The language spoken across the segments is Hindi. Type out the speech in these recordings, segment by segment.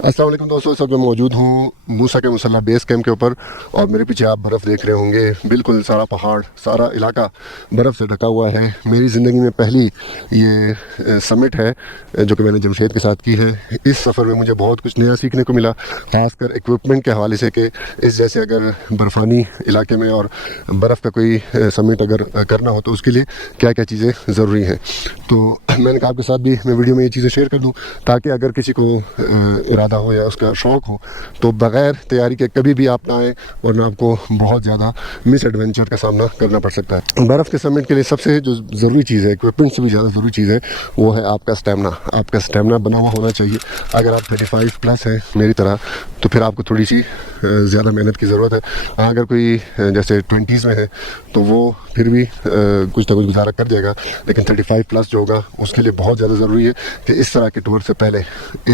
अस्सलाम वालेकुम दोस्तों, इस वक्त मैं मौजूद हूँ मूसा के मुसल्ला बेस कैंप के ऊपर और मेरे पीछे आप बर्फ़ देख रहे होंगे। बिल्कुल सारा पहाड़, सारा इलाका बर्फ़ से ढका हुआ है। मेरी ज़िंदगी में पहली ये समिट है जो कि मैंने जमशेद के साथ की है। इस सफ़र में मुझे बहुत कुछ नया सीखने को मिला, ख़ासकर इक्विपमेंट के हवाले से कि इस जैसे अगर बर्फ़ानी इलाके में और बर्फ़ का कोई समिट अगर करना हो तो उसके लिए क्या क्या चीज़ें ज़रूरी हैं। तो मैंने कहा आपके साथ भी मैं वीडियो में ये चीज़ें शेयर कर दूँ ताकि अगर किसी को इरादा हो या उसका शौक़ हो तो बग़ैर तैयारी के कभी भी आप ना आए, वरना आपको बहुत ज़्यादा मिस एडवेंचर का सामना करना पड़ सकता है। बर्फ़ के समिट के लिए सबसे जो ज़रूरी चीज़ है, इक्विपमेंट से भी ज़्यादा ज़रूरी चीज़ है, वो है आपका स्टेमिना। आपका स्टेमिना बना हुआ होना चाहिए। अगर आप 35 प्लस हैं मेरी तरह तो फिर आपको थोड़ी सी ज़्यादा मेहनत की ज़रूरत है। अगर कोई जैसे 20s में है तो वो फिर भी कुछ ना कुछ गुजारा कर जाएगा, लेकिन 35 प्लस जो होगा उसके लिए बहुत ज़्यादा ज़रूरी है कि इस तरह के टूर से पहले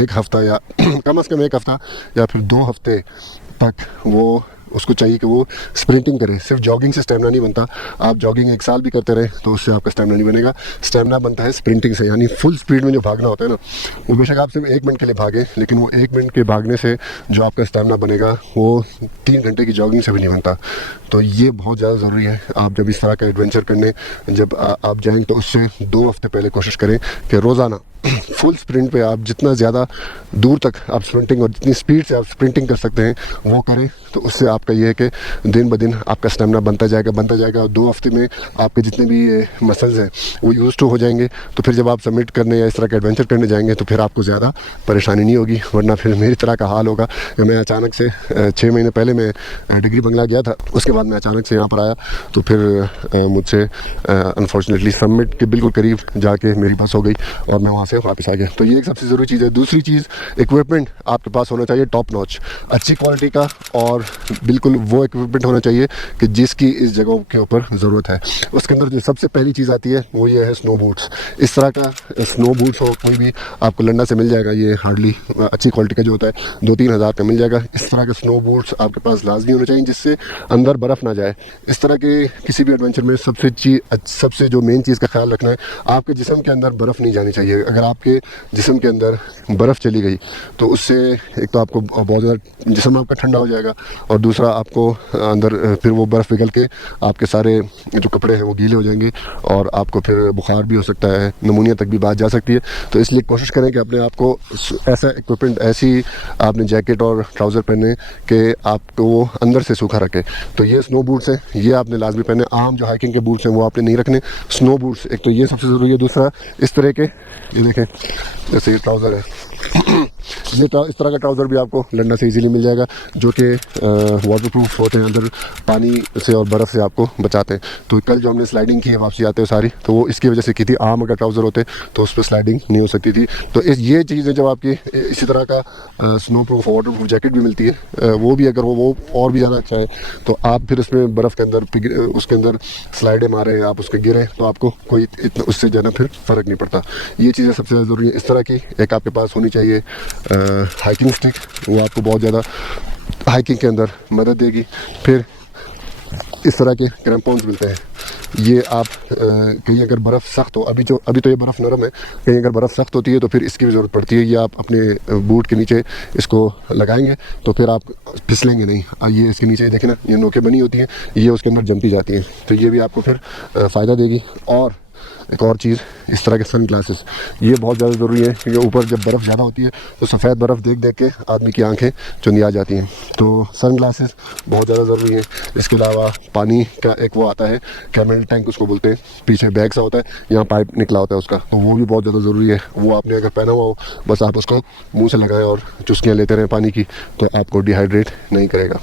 एक हफ़्ता या कम से कम एक हफ़्ता या फिर 2 हफ़्ते तक वो उसको चाहिए कि वो स्प्रिंटिंग करे। सिर्फ जॉगिंग से स्टेमिना नहीं बनता। आप जॉगिंग 1 साल भी करते रहे तो उससे आपका स्टेमिना नहीं बनेगा। स्टेमिना बनता है स्प्रिंटिंग से, यानी फुल स्पीड में जो भागना होता है ना, वो बेशक आप सिर्फ 1 मिनट के लिए भागें, लेकिन वो 1 मिनट के भागने से जो आपका स्टेमिना बनेगा वो 3 घंटे की जॉगिंग से भी नहीं बनता। तो ये बहुत ज़्यादा ज़रूरी है। आप जब इस तरह का एडवेंचर करने जब आप जाएँ तो उससे 2 हफ़्ते पहले कोशिश करें कि रोज़ाना फुल स्प्रिंट पे आप जितना ज़्यादा दूर तक आप स्प्रिंटिंग और जितनी स्पीड से आप स्प्रिंटिंग कर सकते हैं वो करें। तो उससे आपका ये है कि दिन ब दिन आपका स्टेमिना बनता जाएगा और 2 हफ़्ते में आपके जितने भी ये मसल्स हैं वो यूज़ टू हो जाएंगे। तो फिर जब आप सबमिट करने या इस तरह का एडवेंचर करने जाएंगे तो फिर आपको ज़्यादा परेशानी नहीं होगी, वरना फिर मेरी तरह का हाल होगा कि मैं अचानक से 6 महीने पहले मैं डिग्री बंगला गया था, उसके बाद मैं अचानक से यहाँ पर आया तो फिर मुझसे अनफॉर्चुनेटली सबमिट के बिल्कुल करीब जाके मेरी बस हो गई और मैं वहाँ से वापस आ गया। तो ये एक सबसे ज़रूरी चीज़ है। दूसरी चीज़, इक्विपमेंट आपके पास होना चाहिए टॉप नॉच, अच्छी क्वालिटी का, और बिल्कुल वो इक्विपमेंट होना चाहिए कि जिसकी इस जगहों के ऊपर ज़रूरत है। उसके अंदर जो सबसे पहली चीज़ आती है वो ये है स्नो बूट्स। इस तरह का स्नो बूट्स हो कोई भी आपको लंडा से मिल जाएगा, ये हार्डली अच्छी क्वालिटी का जो होता है 2-3 हज़ार का मिल जाएगा। इस तरह के स्नो बूट्स आपके पास लाजमी होने चाहिए जिससे अंदर बर्फ़ ना जाए। इस तरह के किसी भी एडवेंचर में सबसे जो मेन चीज़ का ख्याल रखना है, आपके जिस्म के अंदर बर्फ़ नहीं जानी चाहिए। अगर आपके जिस्म के अंदर बर्फ़ चली गई तो उससे एक तो आपको बहुत ज़्यादा जिस्म आपका ठंडा हो जाएगा और दूसरा आपको अंदर फिर वो बर्फ़ पिघल के आपके सारे जो कपड़े हैं वो गीले हो जाएंगे और आपको फिर बुखार भी हो सकता है, नमूनिया तक भी बात जा सकती है। तो इसलिए कोशिश करें कि अपने आप को ऐसा इक्विपमेंट, ऐसी आपने जैकेट और ट्राउज़र पहने कि आपको वो अंदर से सूखा रखे। तो ये स्नो बूट्स हैं, ये आपने लाजमी पहने। आम जो हाइकिंग के बूट्स हैं वो आपने नहीं रखने। स्नो बूट्स एक तो ये सबसे ज़रूरी है। दूसरा इस तरह के, ये देखें जैसे ये ट्राउज़र है ये इस तरह का ट्राउज़र भी आपको लंदन से इजीली मिल जाएगा जो कि वाटर प्रूफ होते हैं, अंदर पानी से और बर्फ़ से आपको बचाते हैं। तो कल जो हमने स्लाइडिंग की है वापसी आते हुए सारी, तो वो इसकी वजह से की थी। आम अगर ट्राउज़र होते तो उस पर स्लाइडिंग नहीं हो सकती थी। तो ये चीज़ें जब आपकी इसी तरह का snow proof water proof jacket भी मिलती है, वो भी अगर वो और भी ज़्यादा अच्छा है, तो आप फिर उसमें बर्फ़ के अंदर उसके अंदर स्लाइडें मारें, आप उसके गिरें तो आपको कोई इतना उससे ज़्यादा फिर फ़र्क नहीं पड़ता। ये चीज़ें सबसे ज़्यादा ज़रूरी है। इस तरह की एक आपके पास होनी चाहिए हाइकिंग स्टिक, वो आपको बहुत ज़्यादा हाइकिंग के अंदर मदद देगी। फिर इस तरह के क्रैम्पॉन्स मिलते हैं, ये आप कहीं अगर बर्फ़ सख्त हो, अभी तो ये बर्फ़ नरम है, कहीं अगर बर्फ़ सख्त होती है तो फिर इसकी भी ज़रूरत पड़ती है। ये आप अपने बूट के नीचे इसको लगाएंगे तो फिर आप फिसलेंगे नहीं। ये इसके नीचे देखें ना, ये नोकें बनी होती हैं, ये उसके अंदर जमती जाती हैं, तो ये भी आपको फिर फ़ायदा देगी। और एक और चीज़, इस तरह के सन ग्लासेस, ये बहुत ज़्यादा ज़रूरी है क्योंकि ऊपर जब बर्फ़ ज़्यादा होती है तो सफ़ेद बर्फ़ देख देख के आदमी की आंखें चुंधी आ जाती हैं। तो सन ग्लासेस बहुत ज़्यादा ज़रूरी है। इसके अलावा पानी का एक वो आता है, कैमल टैंक उसको बोलते हैं, पीछे बैग सा होता है, यहाँ पाइप निकला होता है उसका, तो वो भी बहुत ज़्यादा ज़रूरी है। वो आपने अगर पहना हुआ हो, बस आप उसको मुँह से लगाएं और चुस्कियाँ लेते रहें पानी की, तो आपको डिहाइड्रेट नहीं करेगा।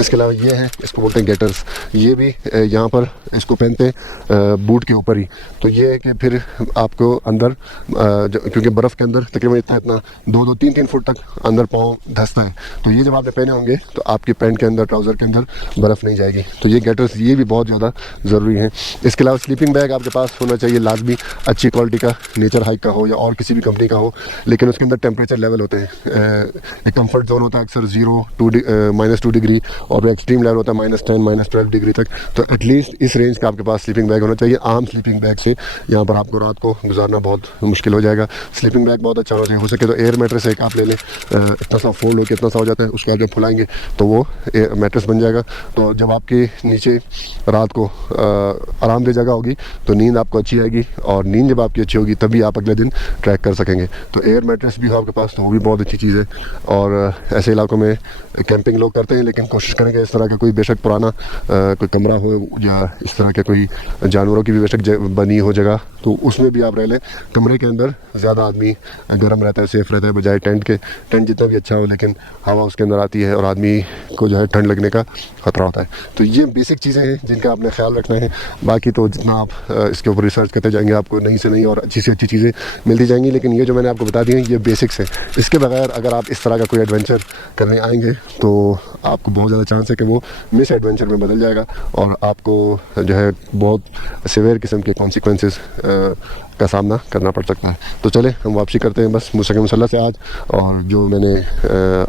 इसके अलावा ये है, इसको बोलते हैं गेटर्स। ये भी यहाँ पर इसको पहनते हैं बूट के ऊपर ही। तो ये है कि फिर आपको अंदर क्योंकि बर्फ़ के अंदर तकरीबन इतना 2-3 फुट तक अंदर पाँव धंसता है, तो ये जब आपने पहने होंगे तो आपकी पैंट के अंदर, ट्राउज़र के अंदर बर्फ़ नहीं जाएगी। तो ये गेटर्स ये भी बहुत ज़्यादा ज़रूरी हैं। इसके अलावा स्लीपिंग बैग आपके पास होना चाहिए लाजमी, अच्छी क्वालिटी का, नेचर हाइक का हो या और किसी भी कंपनी का हो, लेकिन उसके अंदर टेम्परेचर लेवल होते हैं। एक कम्फर्ट जोन होता है अक्सर -2 डिग्री और एक्सट्रीम लेवल होता है -10 -12 डिग्री तक। तो एटलीस्ट इस रेंज का आपके पास स्लीपिंग बैग होना चाहिए। आम स्लीपिंग बैग से यहाँ पर आपको रात को गुजारना बहुत मुश्किल हो जाएगा। स्लीपिंग बैग बहुत अच्छा होना चाहिए, हो सके तो एयर मैट्रेस एक आप ले लें, इतना सा फोल्ड होकर इतना सा हो जाता है, उसके बाद जब फुलाएंगे तो वो मैट्रेस बन जाएगा। तो जब आपके नीचे रात को आरामदेह जगह होगी तो नींद आपको अच्छी आएगी, और नींद जब आपकी अच्छी होगी तभी आप अगले दिन ट्रैक कर सकेंगे। तो एयर मैट्रेस भी हो आपके पास तो वो भी बहुत अच्छी चीज़ है। और ऐसे इलाकों में कैंपिंग लोग करते हैं, लेकिन कोशिश करेंगे इस तरह का कोई बेशक पुराना कोई कमरा हो या इस तरह के कोई जानवरों की भी बेशक बनी हो जगह, तो उसमें भी आप रह लें। कमरे के अंदर ज़्यादा आदमी गर्म रहता है, सेफ़ रहता है बजाय टेंट के। टेंट जितना भी अच्छा हो लेकिन हवा उसके अंदर आती है और आदमी को जो है ठंड लगने का खतरा होता है। तो ये बेसिक चीज़ें हैं जिनका आपने ख्याल रखना है। बाकी तो जितना आप इसके ऊपर रिसर्च करते जाएंगे आपको नई से नई और अच्छी से अच्छी चीज़ें मिलती जाएंगी। लेकिन ये जो मैंने आपको बता दी हैं ये बेसिक्स हैं। इसके बगैर अगर आप इस तरह का कोई एडवेंचर करने आएंगे तो आपको बहुत ज़्यादा चांस है कि वो मिस एडवेंचर में बदल जाएगा और आपको जो है बहुत सीवियर किस्म के कॉन्सिक्वेंसेस का सामना करना पड़ सकता है। तो चले हम वापसी करते हैं बस मूसा के मुसल्ला से आज। और जो मैंने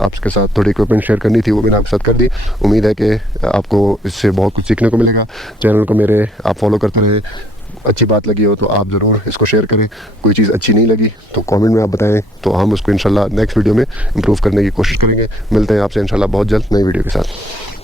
आपके साथ थोड़ी इक्विपमेंट शेयर करनी थी वो मैंने आपके साथ कर दी। उम्मीद है कि आपको इससे बहुत कुछ सीखने को मिलेगा। चैनल को मेरे आप फॉलो करते रहें। अच्छी बात लगी हो तो आप ज़रूर इसको शेयर करें। कोई चीज़ अच्छी नहीं लगी तो कमेंट में आप बताएं, तो हम उसको इंशाल्लाह नेक्स्ट वीडियो में इम्प्रूव करने की कोशिश करेंगे। मिलते हैं आपसे इंशाल्लाह बहुत जल्द नई वीडियो के साथ।